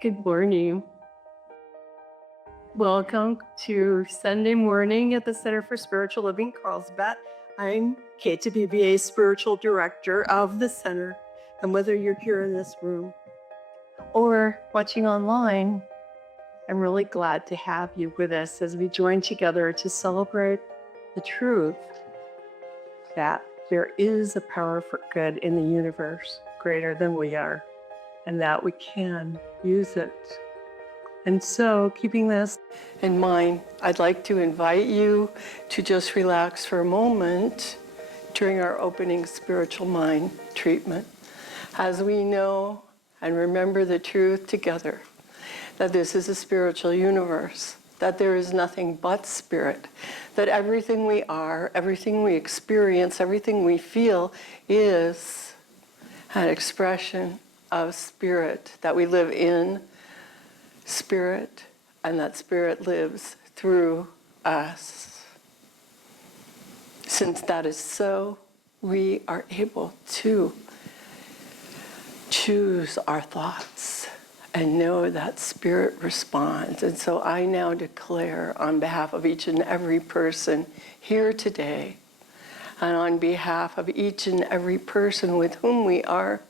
Good morning. Welcome to Sunday morning at the Center for Spiritual Living Carlsbad. I'm Kate BBA, Spiritual Director of the Center. And whether you're here in this room or watching online, I'm really glad to have you with us as we join together to celebrate the truth that there is a power for good in the universe greater than we are, and that we can use it. And so, keeping this in mind, I'd like to invite you to just relax for a moment during our opening spiritual mind treatment, as we know and remember the truth together that this is a spiritual universe, that there is nothing but spirit, that everything we are, everything we experience, everything we feel is an expression of spirit, that we live in spirit, and that spirit lives through us. Since that is so, we are able to choose our thoughts and know that spirit responds. And so I now declare on behalf of each and every person here today, and on behalf of each and every person with whom we are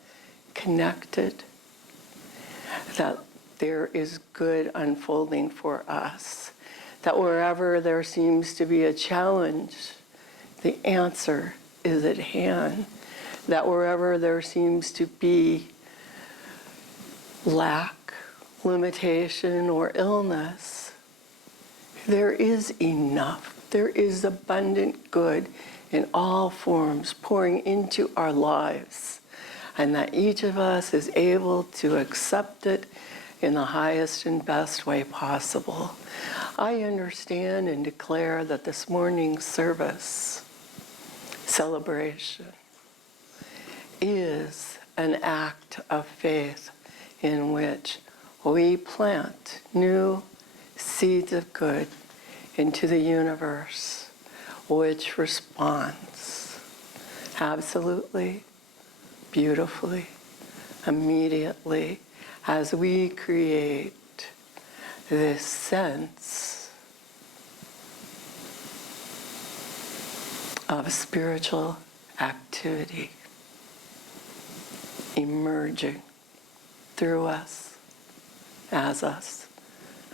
connected, that there is good unfolding for us, that wherever there seems to be a challenge, the answer is at hand, that wherever there seems to be lack, limitation, or illness, there is enough. There is abundant good in all forms pouring into our lives, and that each of us is able to accept it in the highest and best way possible. I understand and declare that this morning's service, celebration, is an act of faith in which we plant new seeds of good into the universe, which responds absolutely, beautifully, immediately, as we create this sense of spiritual activity emerging through us, as us,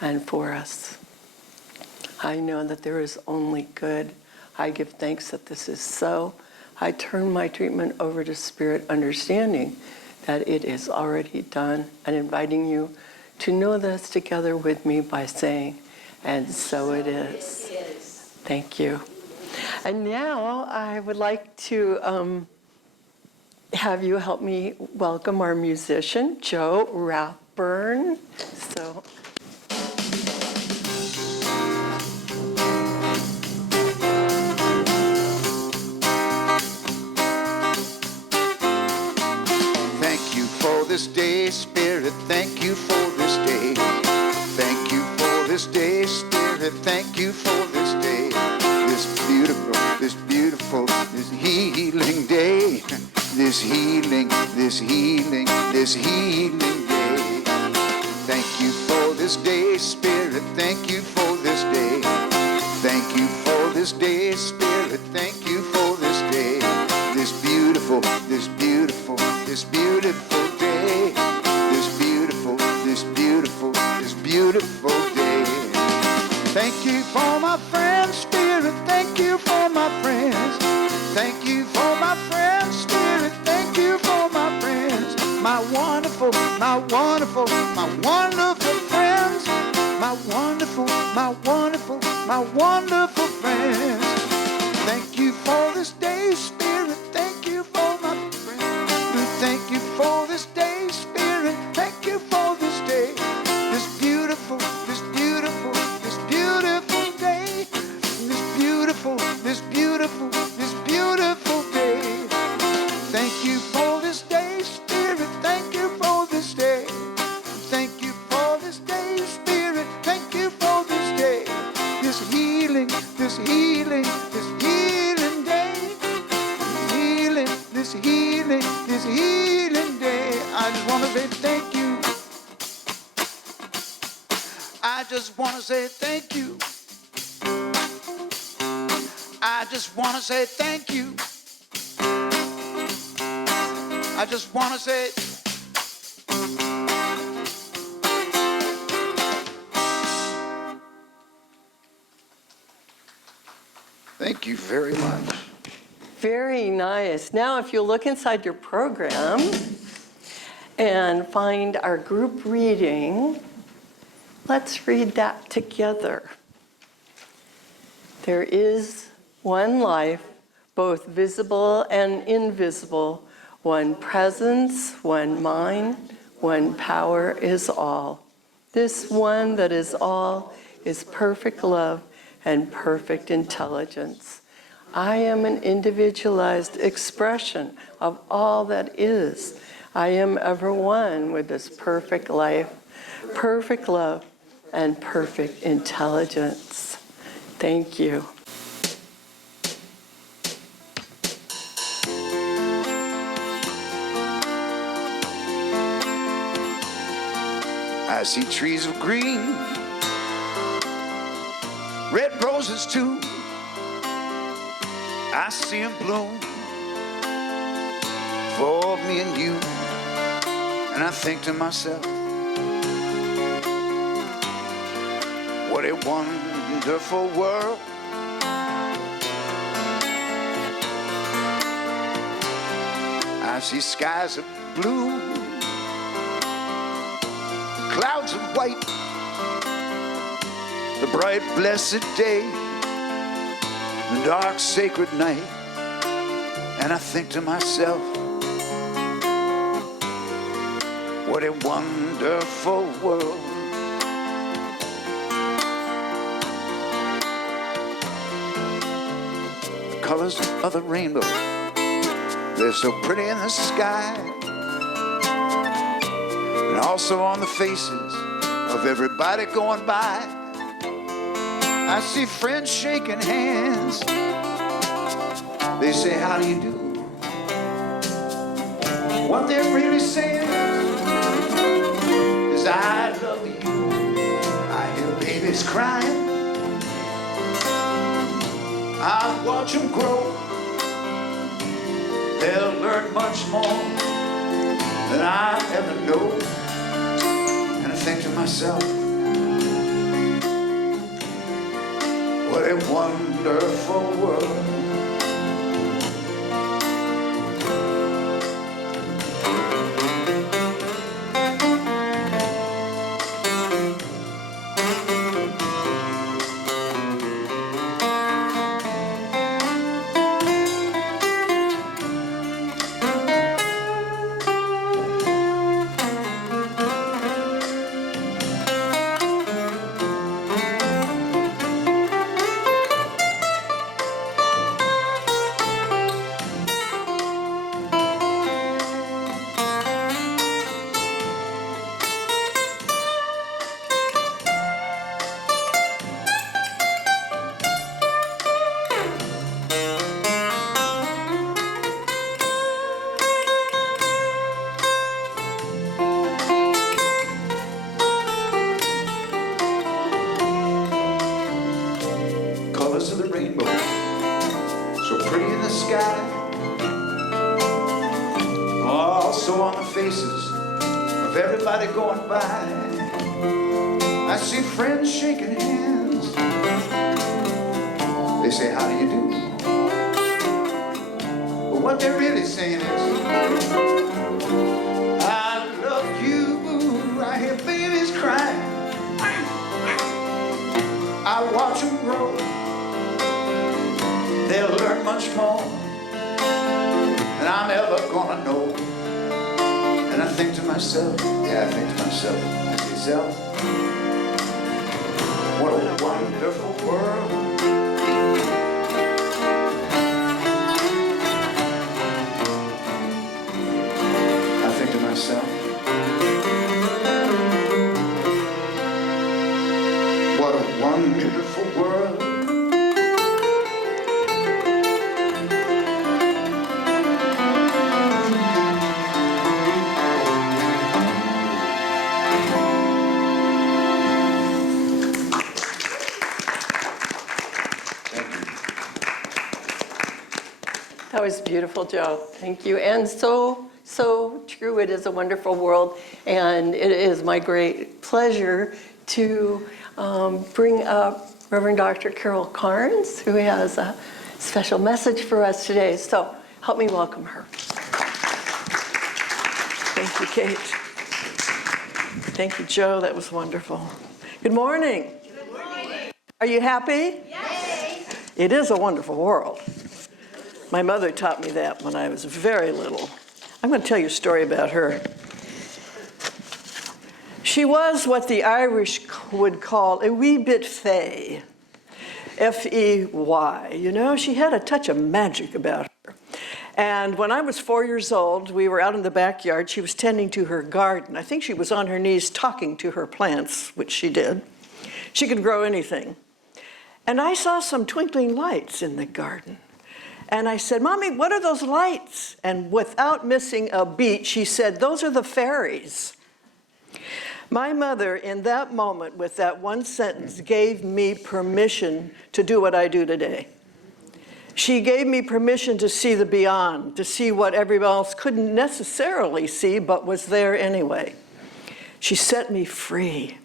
and for us. I know that there is only good. I give thanks that this is so. I turn my treatment over to Spirit, understanding that it is already done, and inviting you to know this together with me by saying, and so it is. Thank you. And now I would like to have you help me welcome our musician, Joe Rathburn. So. This day, Spirit, thank you for this day. Thank you for this day, Spirit, thank you for this day. This beautiful, this healing day. This healing day. Thank you for this day, Spirit, thank you for this day. Thank you for this day, Spirit, thank you for this day. This beautiful day. This beautiful day. Thank you for my friends, Spirit, thank you for my friends. Thank you for my friends, Spirit, thank you for my friends. My wonderful friends. My wonderful friends. Thank you for this day, Spirit, thank you for my friends. Thank you for this day, Spirit, thank you for this day. This beautiful day. This beautiful day. Thank you for this day, Spirit, thank you for this day. Thank you for this day, Spirit, thank you for this day. This healing day. This healing day. I just want to say thank you. just want to say thank you. I just want to say thank you. I just want to say thank you very much. Very nice. Now, if you look inside your program and find our group reading, let's read that together. There is one life, both visible and invisible, one presence, one mind, one power is all. This one that is all is perfect love and perfect intelligence. I am an individualized expression of all that is. I am ever one with this perfect life, perfect love, and perfect intelligence. Thank you. I see trees of green, red roses too. I see them bloom for me and you. And I think to myself, what a wonderful world. I see skies of blue, clouds of white, the bright blessed day, the dark sacred night. And I think to myself, what a wonderful world. The colors of the rainbow, they're so pretty in the sky, and also on the faces of everybody going by. I see friends shaking hands. They say, how do you do? What they're really saying is I love you. I hear babies crying. I watch them grow. They'll learn much more than I ever know. And I think to myself, what a wonderful world. Colors of the rainbow, so pretty in the sky, also on the faces of everybody going by. I see friends shaking hands. They say, how do you do? But what they're really saying is, I love you. I hear babies crying. I watch them grow. They'll learn much more than I'm ever gonna know. And I think to myself, yeah, I think to myself, I say, self, what a wonderful world. I think to myself, what a wonderful world. That was beautiful, Joe. Thank you. And so true. It is a wonderful world. And it is my great pleasure to bring up Reverend Dr. Carol Carnes, who has a special message for us today. So help me welcome her. Thank you, Kate. Thank you, Joe. That was wonderful. Good morning. Good morning. Are you happy? Yay! It is a wonderful world. My mother taught me that when I was very little. I'm going to tell you a story about her. She was what the Irish would call a wee bit fey. F-E-Y. You know, she had a touch of magic about her. And when I was 4 years old, we were out in the backyard. She was tending to her garden. I think she was on her knees talking to her plants, which she did. She could grow anything. And I saw some twinkling lights in the garden. And I said, Mommy, what are those lights? And without missing a beat, she said, those are the fairies. My mother, in that moment, with that one sentence, gave me permission to do what I do today. She gave me permission to see the beyond, to see what everyone else couldn't necessarily see, but was there anyway. She set me free.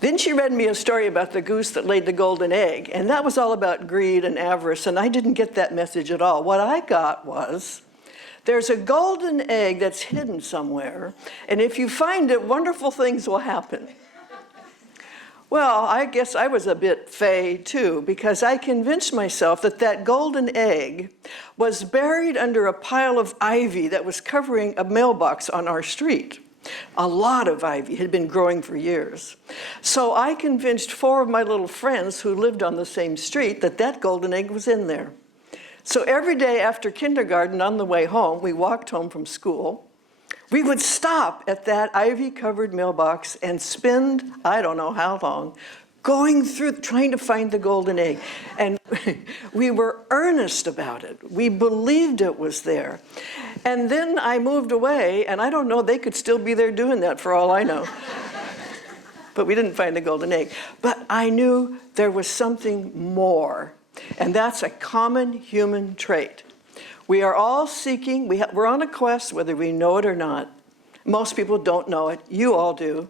Then she read me a story about the goose that laid the golden egg, and that was all about greed and avarice, and I didn't get that message at all. What I got was, there's a golden egg that's hidden somewhere, and if you find it, wonderful things will happen. Well, I guess I was a bit fey too, because I convinced myself that that golden egg was buried under a pile of ivy that was covering a mailbox on our street. A lot of ivy had been growing for years. So I convinced 4 of my little friends who lived on the same street that that golden egg was in there. So every day after kindergarten on the way home, we walked home from school. We would stop at that ivy-covered mailbox and spend, I don't know how long, going through, trying to find the golden egg. And we were earnest about it. We believed it was there. And then I moved away, and I don't know, they could still be there doing that for all I know. But we didn't find the golden egg. But I knew there was something more. And that's a common human trait. We are all seeking, we're on a quest, whether we know it or not. Most people don't know it. You all do.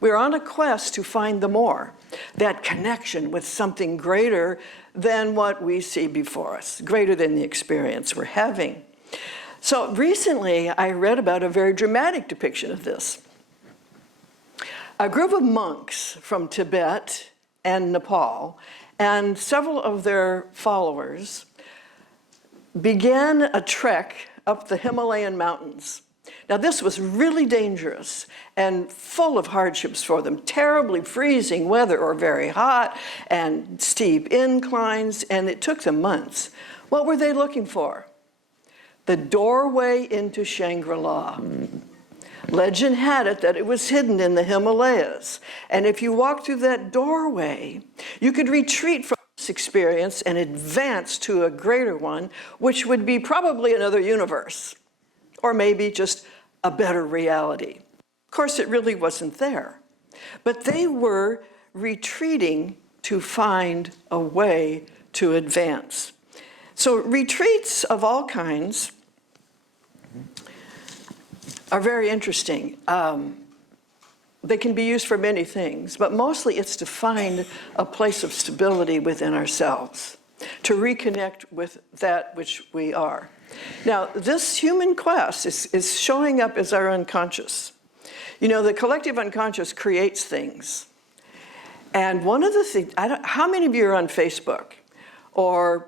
We're on a quest to find the more, that connection with something greater than what we see before us, greater than the experience we're having. So recently, I read about a very dramatic depiction of this. A group of monks from Tibet and Nepal and several of their followers began a trek up the Himalayan mountains. Now, this was really dangerous and full of hardships for them. Terribly freezing weather or very hot and steep inclines, and it took them months. What were they looking for? The doorway into Shangri-La. Legend had it that it was hidden in the Himalayas. And if you walked through that doorway, you could retreat from this experience and advance to a greater one, which would be probably another universe, or maybe just a better reality. Of course, it really wasn't there. But they were retreating to find a way to advance. So retreats of all kinds are very interesting. They can be used for many things, but mostly it's to find a place of stability within ourselves, to reconnect with that which we are. Now, this human quest is showing up as our unconscious. You know, the collective unconscious creates things. And one of the things, how many of you are on Facebook or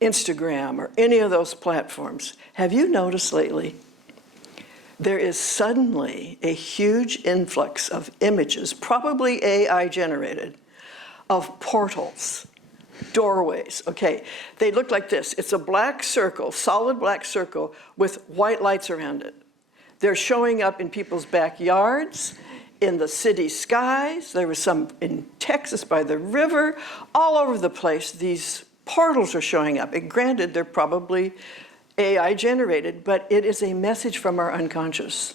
Instagram or any of those platforms? Have you noticed lately there is suddenly a huge influx of images, probably AI generated, of portals, doorways? Okay, they look like this. It's a black circle, solid black circle with white lights around it. They're showing up in people's backyards, in the city skies. There was some in Texas by the river. All over the place, these portals are showing up. And granted, they're probably AI generated, but it is a message from our unconscious.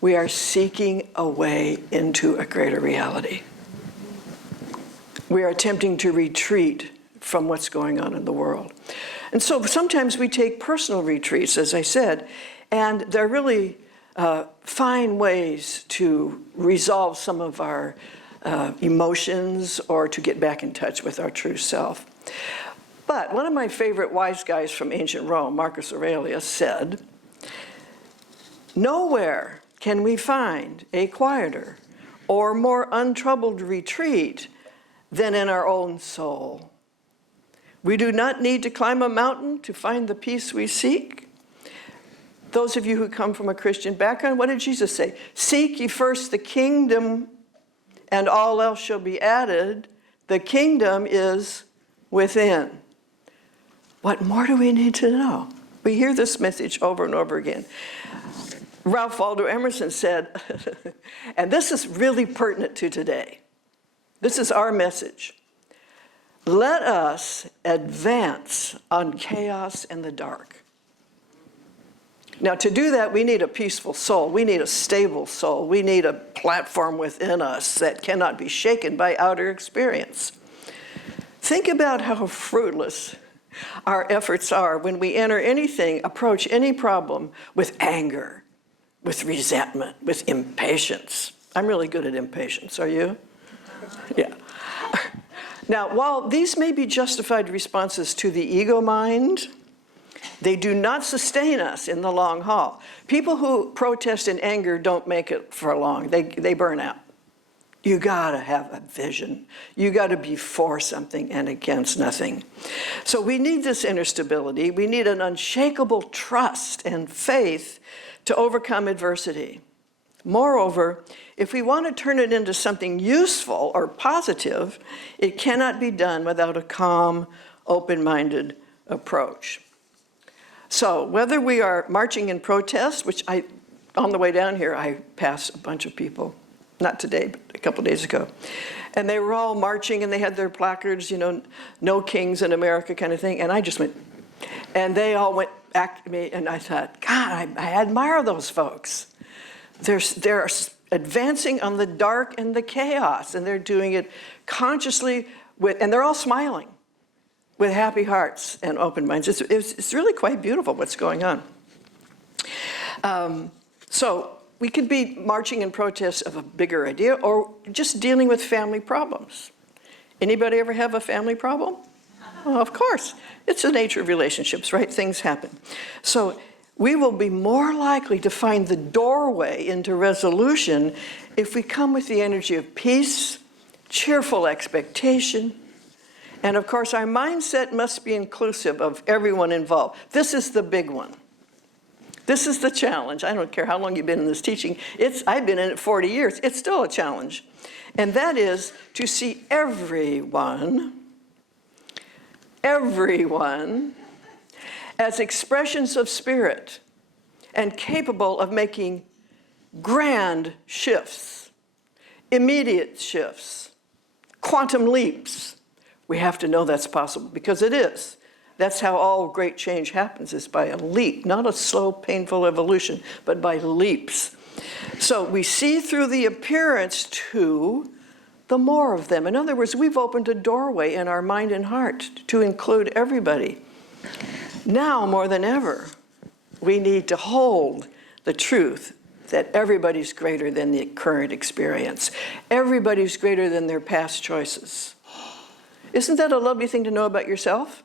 We are seeking a way into a greater reality. We are attempting to retreat from what's going on in the world. And so sometimes we take personal retreats, as I said, and they're really fine ways to resolve some of our emotions or to get back in touch with our true self. But one of my favorite wise guys from ancient Rome, Marcus Aurelius, said, "Nowhere can we find a quieter or more untroubled retreat than in our own soul. We do not need to climb a mountain to find the peace we seek." Those of you who come from a Christian background, what did Jesus say? "Seek ye first the kingdom, and all else shall be added." The kingdom is within. What more do we need to know? We hear this message over and over again. Ralph Waldo Emerson said, and this is really pertinent to today. This is our message. Let us advance on chaos and the dark. Now, to do that, we need a peaceful soul. We need a stable soul. We need a platform within us that cannot be shaken by outer experience. Think about how fruitless our efforts are when we enter anything, approach any problem with anger, with resentment, with impatience. I'm really good at impatience. Are you? Yeah. Now, while these may be justified responses to the ego mind, they do not sustain us in the long haul. People who protest in anger don't make it for long. They burn out. You gotta have a vision. You gotta be for something and against nothing. So we need this inner stability. We need an unshakable trust and faith to overcome adversity. Moreover, if we want to turn it into something useful or positive, it cannot be done without a calm, open-minded approach. So whether we are marching in protest, which on the way down here, I passed a bunch of people, not today, but a couple days ago, and they were all marching and they had their placards, you know, "No kings in America" kind of thing, and I just went, and they all went back to me, and I thought, God, I admire those folks. They're advancing on the dark and the chaos, and they're doing it consciously, and they're all smiling with happy hearts and open minds. It's really quite beautiful what's going on. So we could be marching in protest of a bigger idea or just dealing with family problems. Anybody ever have a family problem? Well, of course. It's the nature of relationships, right? Things happen. So we will be more likely to find the doorway into resolution if we come with the energy of peace, cheerful expectation, and of course our mindset must be inclusive of everyone involved. This is the big one. This is the challenge. I don't care how long you've been in this teaching. I've been in it 40 years. It's still a challenge. And that is to see everyone as expressions of spirit and capable of making grand shifts, immediate shifts, quantum leaps. We have to know that's possible because it is. That's how all great change happens, is by a leap, not a slow, painful evolution, but by leaps. So we see through the appearance to the more of them. In other words, we've opened a doorway in our mind and heart to include everybody. Now, more than ever, we need to hold the truth that everybody's greater than the current experience. Everybody's greater than their past choices. Isn't that a lovely thing to know about yourself?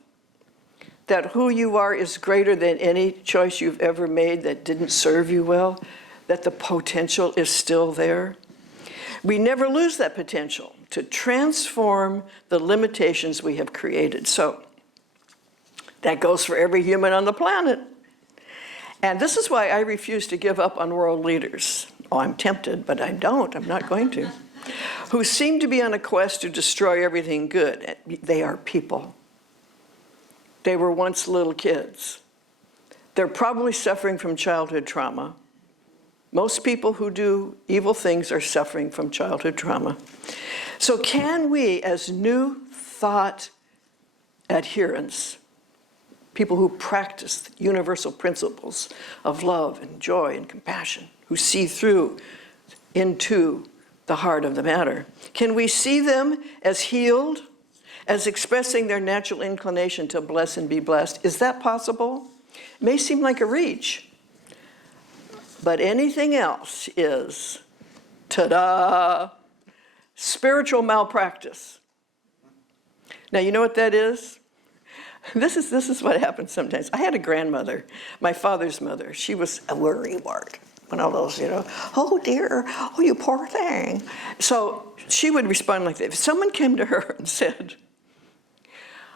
That who you are is greater than any choice you've ever made that didn't serve you well, that the potential is still there. We never lose that potential to transform the limitations we have created. So that goes for every human on the planet. And this is why I refuse to give up on world leaders. Oh, I'm tempted, but I don't. I'm not going to. Who seem to be on a quest to destroy everything good. They are people. They were once little kids. They're probably suffering from childhood trauma. Most people who do evil things are suffering from childhood trauma. So can we, as new thought adherents, people who practice universal principles of love and joy and compassion, who see through into the heart of the matter, can we see them as healed as expressing their natural inclination to bless and be blessed. Is that possible? It may seem like a reach, but anything else is, ta-da, spiritual malpractice. Now, you know what that is? This is what happens sometimes. I had a grandmother, my father's mother. She was a worrywart. One of those, oh dear, oh you poor thing. So she would respond like that. If someone came to her and said,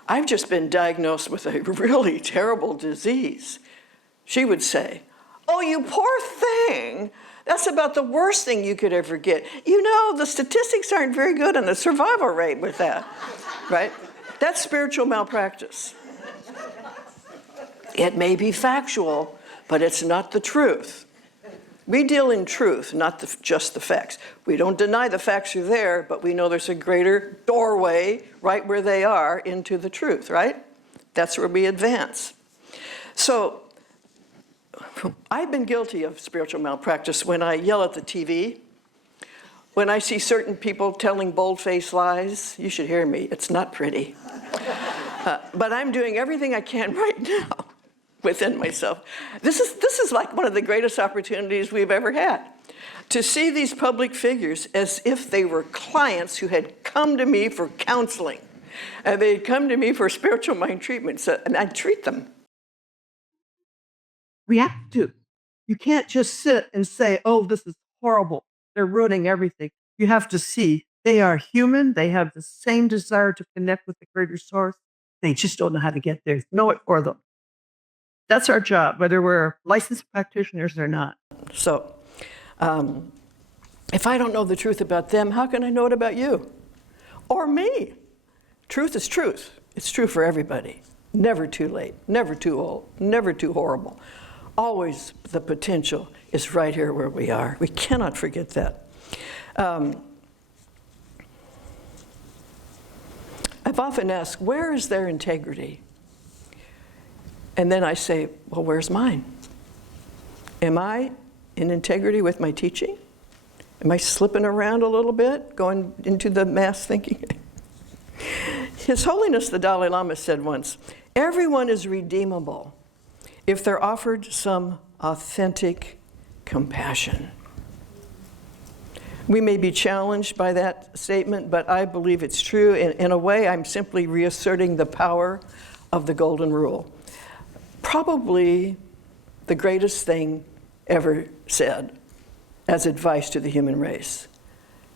I've just been diagnosed with a really terrible disease, she would say, oh, you poor thing. That's about the worst thing you could ever get. The statistics aren't very good on the survival rate with that, right? That's spiritual malpractice. It may be factual, but it's not the truth. We deal in truth, not just the facts. We don't deny the facts are there, but we know there's a greater doorway right where they are into the truth, right? That's where we advance. So I've been guilty of spiritual malpractice when I yell at the TV, when I see certain people telling bold-faced lies. You should hear me. It's not pretty. But I'm doing everything I can right now within myself. This is like one of the greatest opportunities we've ever had, to see these public figures as if they were clients who had come to me for counseling, and they'd come to me for spiritual mind treatments, and I'd treat them. We have to. You can't just sit and say, oh, this is horrible. They're ruining everything. You have to see they are human. They have the same desire to connect with the greater source. They just don't know how to get there. Know it for them. That's our job, whether we're licensed practitioners or not. So if I don't know the truth about them, how can I know it about you or me? Truth is truth. It's true for everybody. Never too late, never too old, never too horrible. Always the potential is right here where we are. We cannot forget that. I've often asked, where is their integrity? And then I say, well, where's mine? Am I in integrity with my teaching? Am I slipping around a little bit, going into the mass thinking? His Holiness the Dalai Lama said once, everyone is redeemable if they're offered some authentic compassion. We may be challenged by that statement, but I believe it's true. In a way, I'm simply reasserting the power of the Golden Rule. Probably the greatest thing ever said as advice to the human race.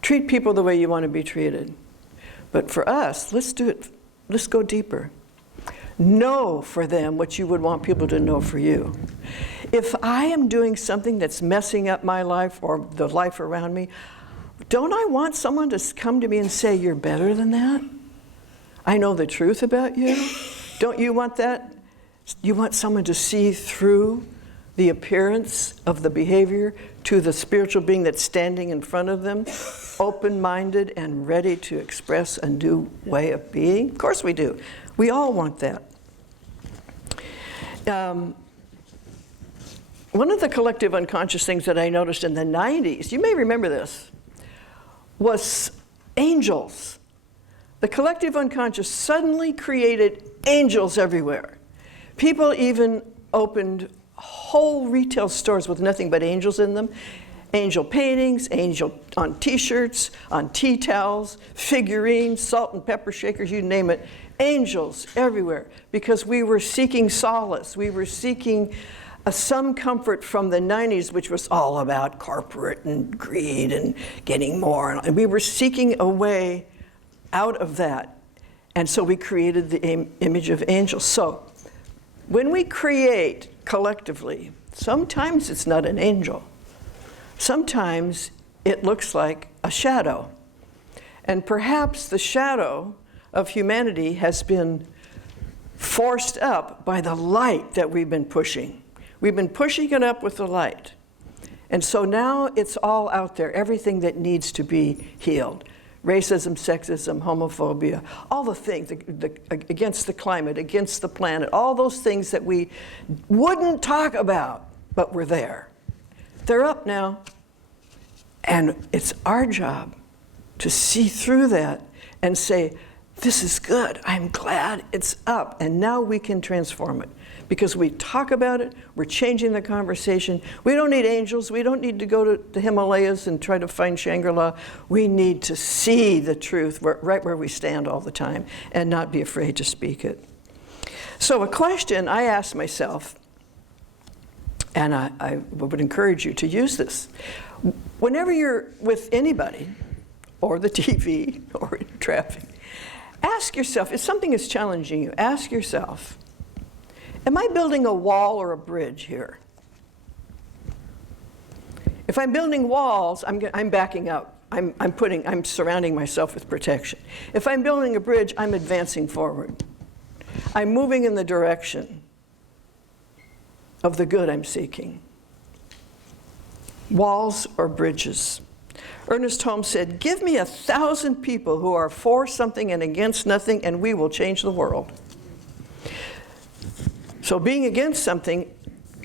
Treat people the way you want to be treated. But for us, let's do it. Let's go deeper. Know for them what you would want people to know for you. If I am doing something that's messing up my life or the life around me, don't I want someone to come to me and say, you're better than that? I know the truth about you. Don't you want that? You want someone to see through the appearance of the behavior to the spiritual being that's standing in front of them, open-minded and ready to express a new way of being? Of course we do. We all want that. One of the collective unconscious things that I noticed in the 90s, you may remember this, was angels. The collective unconscious suddenly created angels everywhere. People even opened whole retail stores with nothing but angels in them. Angel paintings, angel on t-shirts, on tea towels, figurines, salt and pepper shakers, you name it. Angels everywhere, because we were seeking solace. We were seeking some comfort from the 90s, which was all about corporate and greed and getting more. And we were seeking a way out of that. And so we created the image of angels. So when we create collectively, sometimes it's not an angel. Sometimes it looks like a shadow. And perhaps the shadow of humanity has been forced up by the light that we've been pushing. We've been pushing it up with the light. And so now it's all out there, everything that needs to be healed. Racism, sexism, homophobia, all the things against the climate, against the planet, all those things that we wouldn't talk about, but were there. They're up now. And it's our job to see through that and say, this is good. I'm glad it's up. And now we can transform it. Because we talk about it, we're changing the conversation. We don't need angels. We don't need to go to the Himalayas and try to find Shangri-La. We need to see the truth right where we stand all the time and not be afraid to speak it. So a question I asked myself, and I would encourage you to use this. Whenever you're with anybody, or the TV, or in traffic, ask yourself, if something is challenging you, ask yourself, am I building a wall or a bridge here? If I'm building walls, I'm backing up. I'm surrounding myself with protection. If I'm building a bridge, I'm advancing forward. I'm moving in the direction of the good I'm seeking. Walls or bridges. ErnestHolmes said, give me 1,000 people who are for something and against nothing, and we will change the world. So being against something,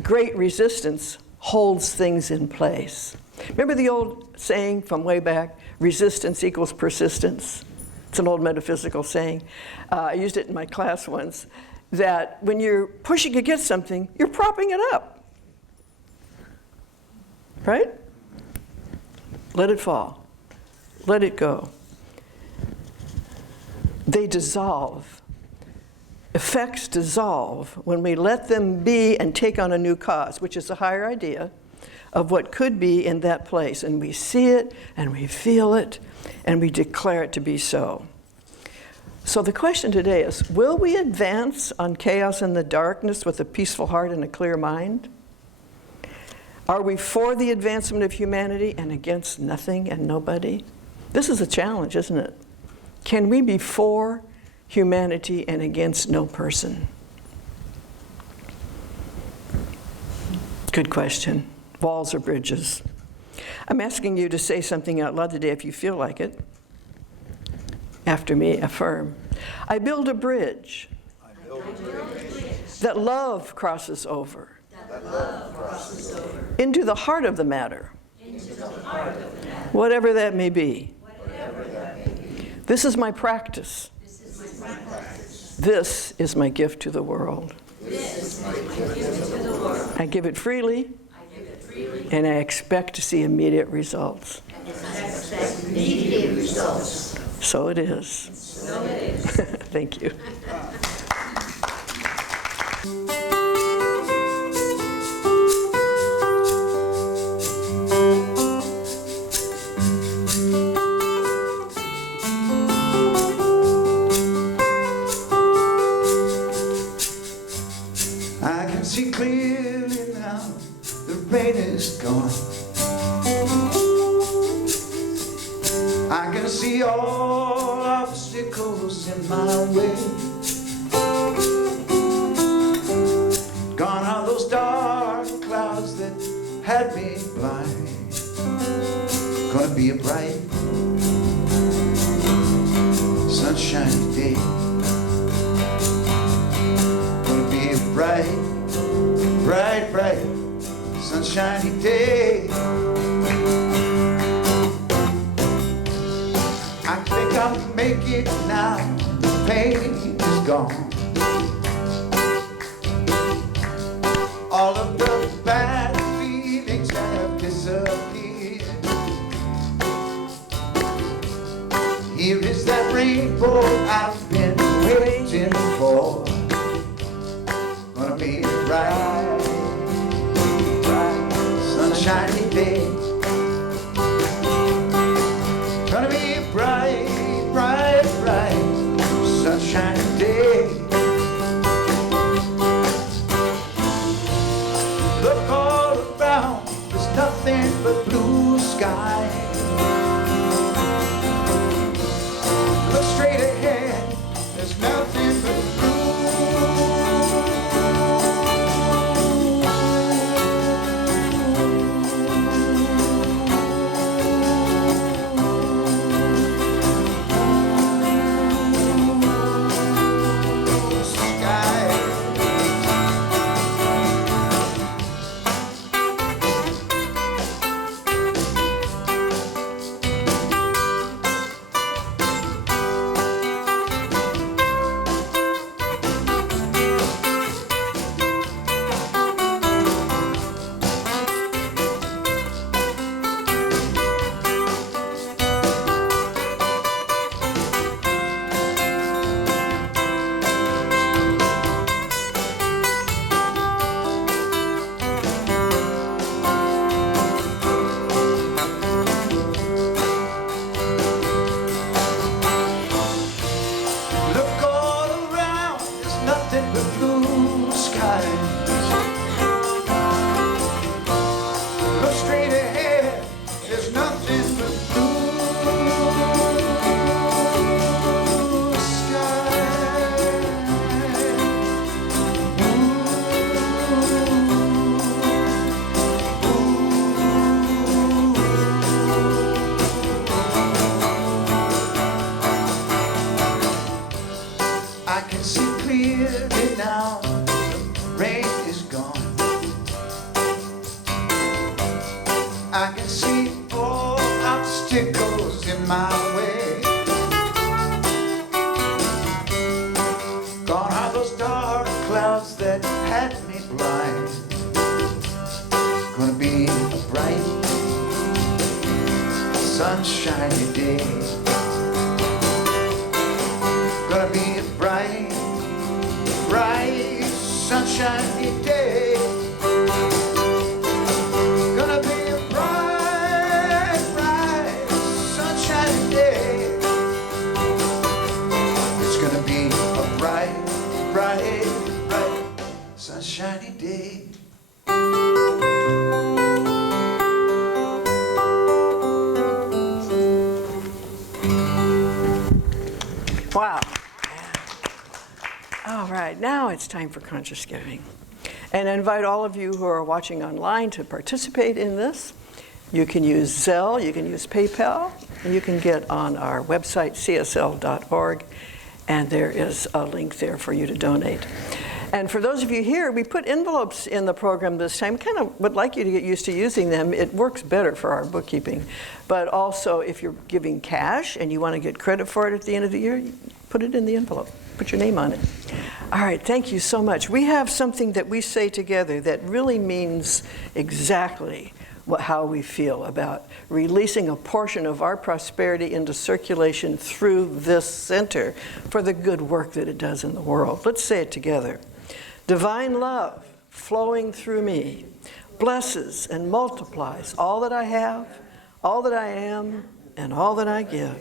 great resistance holds things in place. Remember the old saying from way back, resistance equals persistence? It's an old metaphysical saying. I used it in my class once, that when you're pushing against something, you're propping it up. Right? Let it fall. Let it go. They dissolve. Effects dissolve when we let them be and take on a new cause, which is a higher idea of what could be in that place. And we see it, and we feel it, and we declare it to be so. So the question today is, will we advance on chaos and the darkness with a peaceful heart and a clear mind? Are we for the advancement of humanity and against nothing and nobody? This is a challenge, isn't it? Can we be for humanity and against no person? Good question. Walls or bridges? I'm asking you to say something out loud today if you feel like it. After me, affirm. I build a bridge, that love crosses over. Into the heart of the matter. Whatever that may be. This is my practice. This is my gift to the world. I give it freely, and I expect to see immediate results. So it is. Thank you. I can see clearly now the rain is gone. I can see all obstacles in my way. Gone are those dark clouds that had me blind. Gonna be a bright, sunshiny day. Gonna be a bright, bright, bright, sunshiny day. I think I'll make it now. The pain is gone. All of the bad feelings have disappeared. Here is that rainbow I've been waiting for. Gonna be a bright, bright, sunshiny day. Gonna be a bright, bright, bright, sunshiny day. Look all around, there's nothing but blue sky. Look straight ahead, there's nothing but blue. can see clearly now, the rain is gone. I can see all obstacles in my way. Gone are those dark clouds that had me blind. Gonna be a bright, sunshiny day. Gonna be a bright, bright, sunshiny day. Gonna be a bright, bright, sunshiny day. It's gonna be a bright, bright, bright, sunshiny day. Wow. All right, now it's time for conscious giving. And I invite all of you who are watching online to participate in this. You can use Zelle, you can use PayPal, and you can get on our website, csl.org, and there is a link there for you to donate. And for those of you here, we put envelopes in the program this time. Kind of would like you to get used to using them. It works better for our bookkeeping. But also, if you're giving cash and you want to get credit for it at the end of the year, put it in the envelope. Put your name on it. All right, thank you so much. We have something that we say together that really means exactly how we feel about releasing a portion of our prosperity into circulation through this center for the good work that it does in the world. Let's say it together. Divine love flowing through me blesses and multiplies all that I have, all that I am, and all that I give.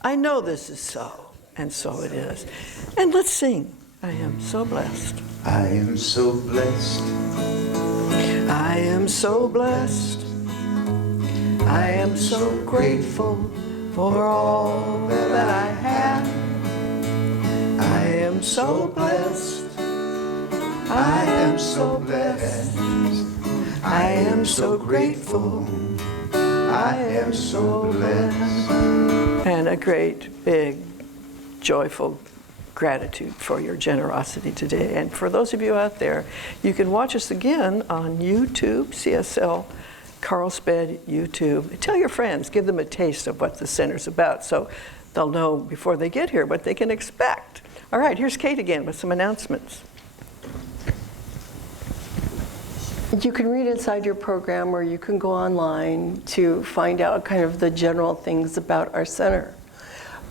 I know this is so, and so it is. And let's sing. I am so blessed. I am so blessed. I am so blessed. I am so grateful for all that I have. I am so blessed. I am so blessed. I am so grateful. I am so blessed. And a great, big, joyful gratitude for your generosity today. And for those of you out there, you can watch us again on YouTube, CSL Carlsbad YouTube. Tell your friends, give them a taste of what the center's about so they'll know before they get here what they can expect. All right, here's Kate again with some announcements. You can read inside your program, or you can go online to find out kind of the general things about our center.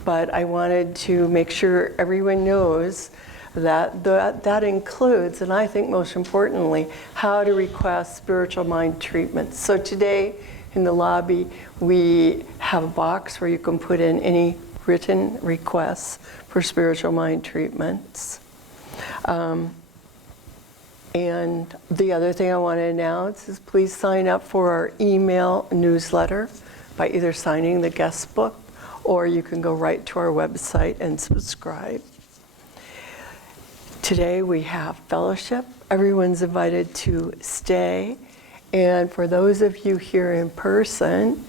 But I wanted to make sure everyone knows that that includes, and I think most importantly, how to request spiritual mind treatment. So today in the lobby, we have a box where you can put in any written requests for spiritual mind treatments. And the other thing I want to announce is please sign up for our email newsletter by either signing the guest book, or you can go right to our website and subscribe. Today we have fellowship. Everyone's invited to stay. And for those of you here in person,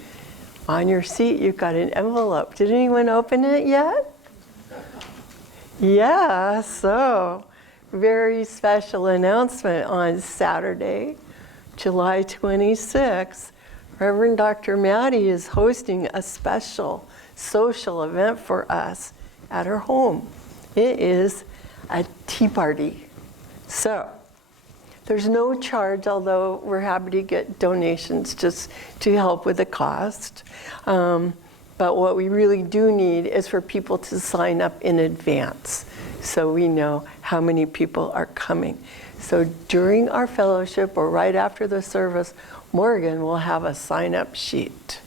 on your seat you've got an envelope. Did anyone open it yet? Yeah, so very special announcement on Saturday, July 26th. Reverend Dr. Maddie is hosting a special social event for us at her home. It is a tea party. So there's no charge, although we're happy to get donations just to help with the cost. But what we really do need is for people to sign up in advance so we know how many people are coming. So during our fellowship or right after the service, Morgan will have a sign-up sheet.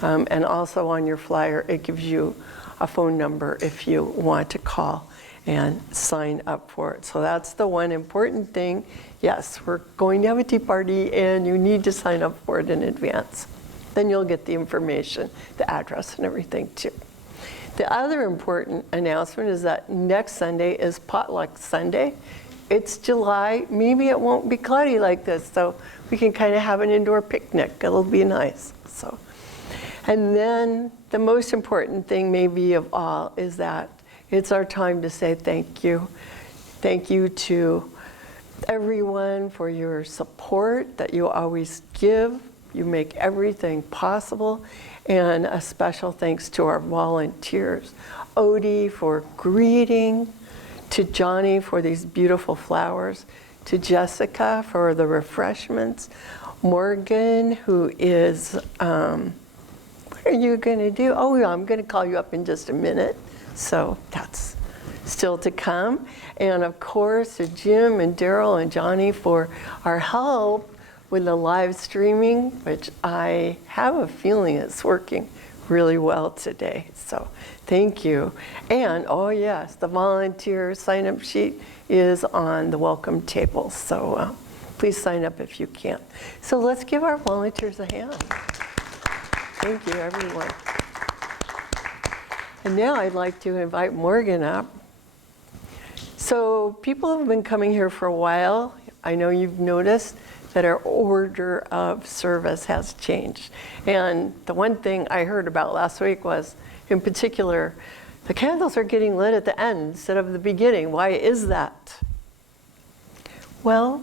And also on your flyer, it gives you a phone number if you want to call and sign up for it. So that's the one important thing. Yes, we're going to have a tea party and you need to sign up for it in advance. Then you'll get the information, the address and everything too. The other important announcement is that next Sunday is Potluck Sunday. It's July, maybe it won't be cloudy like this, so we can kind of have an indoor picnic. It'll be nice. So, and then the most important thing maybe of all is that it's our time to say thank you. Thank you to everyone for your support that you always give. You make everything possible. And a special thanks to our volunteers. Odie for greeting, to Johnny for these beautiful flowers, to Jessica for the refreshments, Morgan, who is, what are you going to do? Oh, yeah, I'm going to call you up in just a minute. So that's still to come. And of course, to Jim and Daryl and Johnny for our help with the live streaming, which I have a feeling it's working really well today. So thank you. And oh yes, the volunteer sign-up sheet is on the welcome table. So please sign up if you can. So let's give our volunteers a hand. Thank you, everyone. And now I'd like to invite Morgan up. So people have been coming here for a while. I know you've noticed that our order of service has changed. And the one thing I heard about last week was, in particular, the candles are getting lit at the end instead of the beginning. Why is that? Well,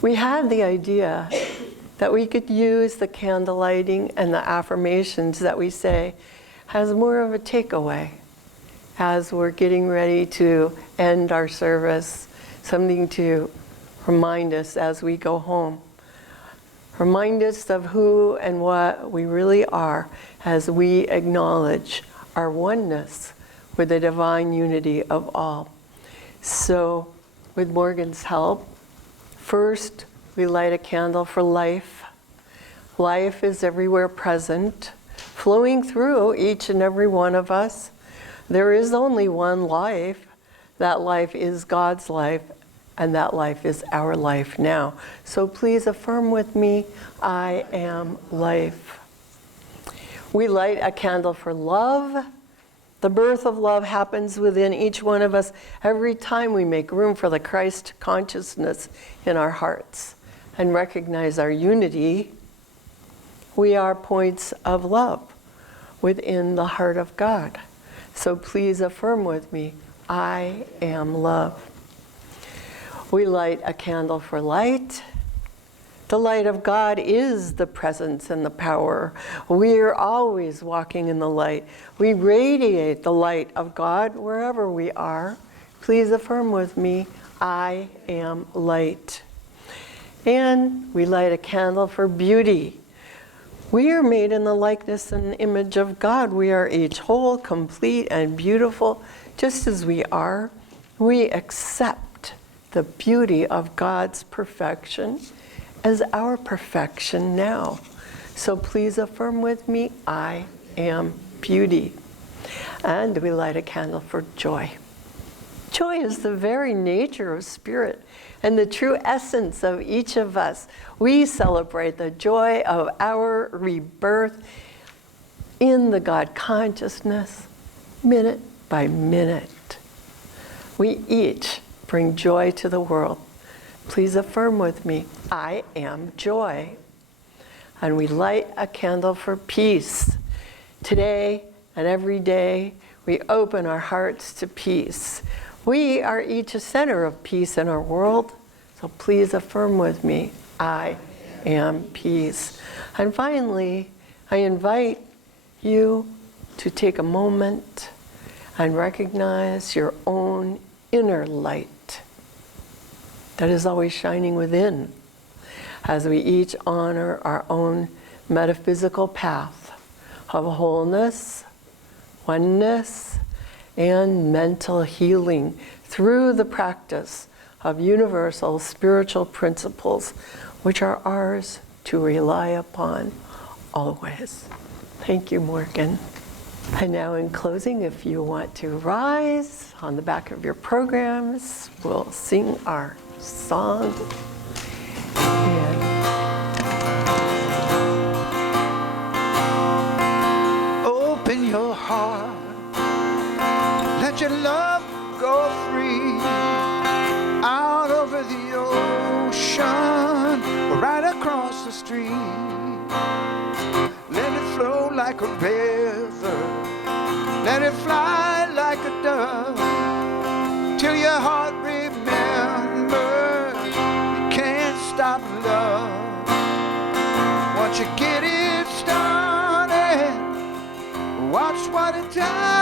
we had the idea that we could use the candle lighting and the affirmations that we say as more of a takeaway as we're getting ready to end our service, something to remind us as we go home. Remind us of who and what we really are as we acknowledge our oneness with the divine unity of all. So, with Morgan's help, first we light a candle for life. Life is everywhere present, flowing through each and every one of us. There is only one life. That life is God's life, and that life is our life now. So please affirm with me, I am life. We light a candle for love. The birth of love happens within each one of us every time we make room for the Christ consciousness in our hearts and recognize our unity. We are points of love within the heart of God. So please affirm with me, I am love. We light a candle for light. The light of God is the presence and the power. We are always walking in the light. We radiate the light of God wherever we are. Please affirm with me, I am light. And we light a candle for beauty. We are made in the likeness and image of God. We are each whole, complete, and beautiful, just as we are. We accept the beauty of God's perfection as our perfection now. So please affirm with me, I am beauty. And we light a candle for joy. Joy is the very nature of spirit and the true essence of each of us. We celebrate the joy of our rebirth in the God consciousness, minute by minute. We each bring joy to the world. Please affirm with me, I am joy. And we light a candle for peace. Today and every day, we open our hearts to peace. We are each a center of peace in our world. So please affirm with me, I am peace. And finally, I invite you to take a moment and recognize your own inner light that is always shining within as we each honor our own metaphysical path of wholeness, oneness, and mental healing through the practice of universal spiritual principles, which are ours to rely upon always. Thank you, Morgan. And now in closing, if you want to rise on the back of your programs, we'll sing our song. Open your heart, let your love go free out over the ocean, right across the street. Let it flow like a river, let let it fly like a dove till your heart remembers you can't stop love. Once you get it started, watch what it does.